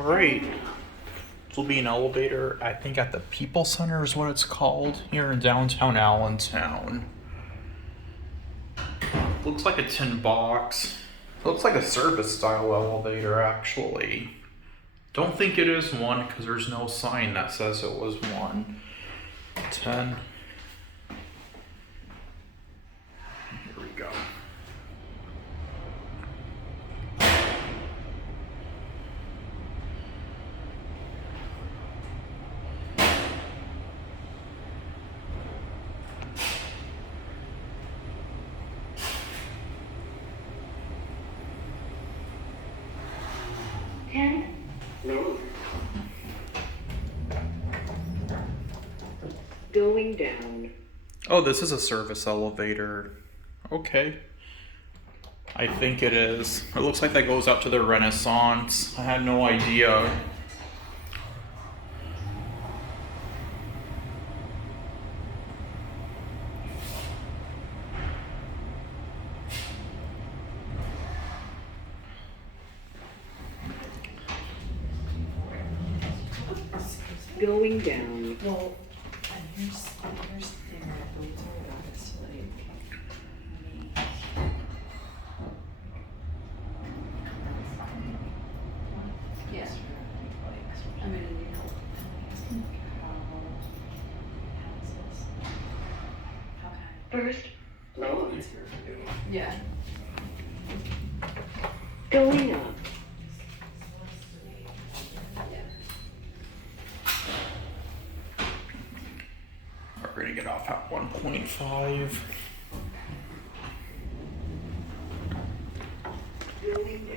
All right. This will be an elevator, I think at the People Center is what it's called, here in downtown Allentown. Looks like a tin box. Looks like a service style elevator, actually. Don't think it is one because there's no sign that says it was one. 10. Here we go. Going down. Oh, this is a service elevator. Okay. I think it is. It looks like that goes up to the Renaissance. I had no idea. Going down. Well, and here's the thing that we talked about is like, Yeah. I mean, you know, First floor. yeah. Going up. We're gonna get off at 1.5. Going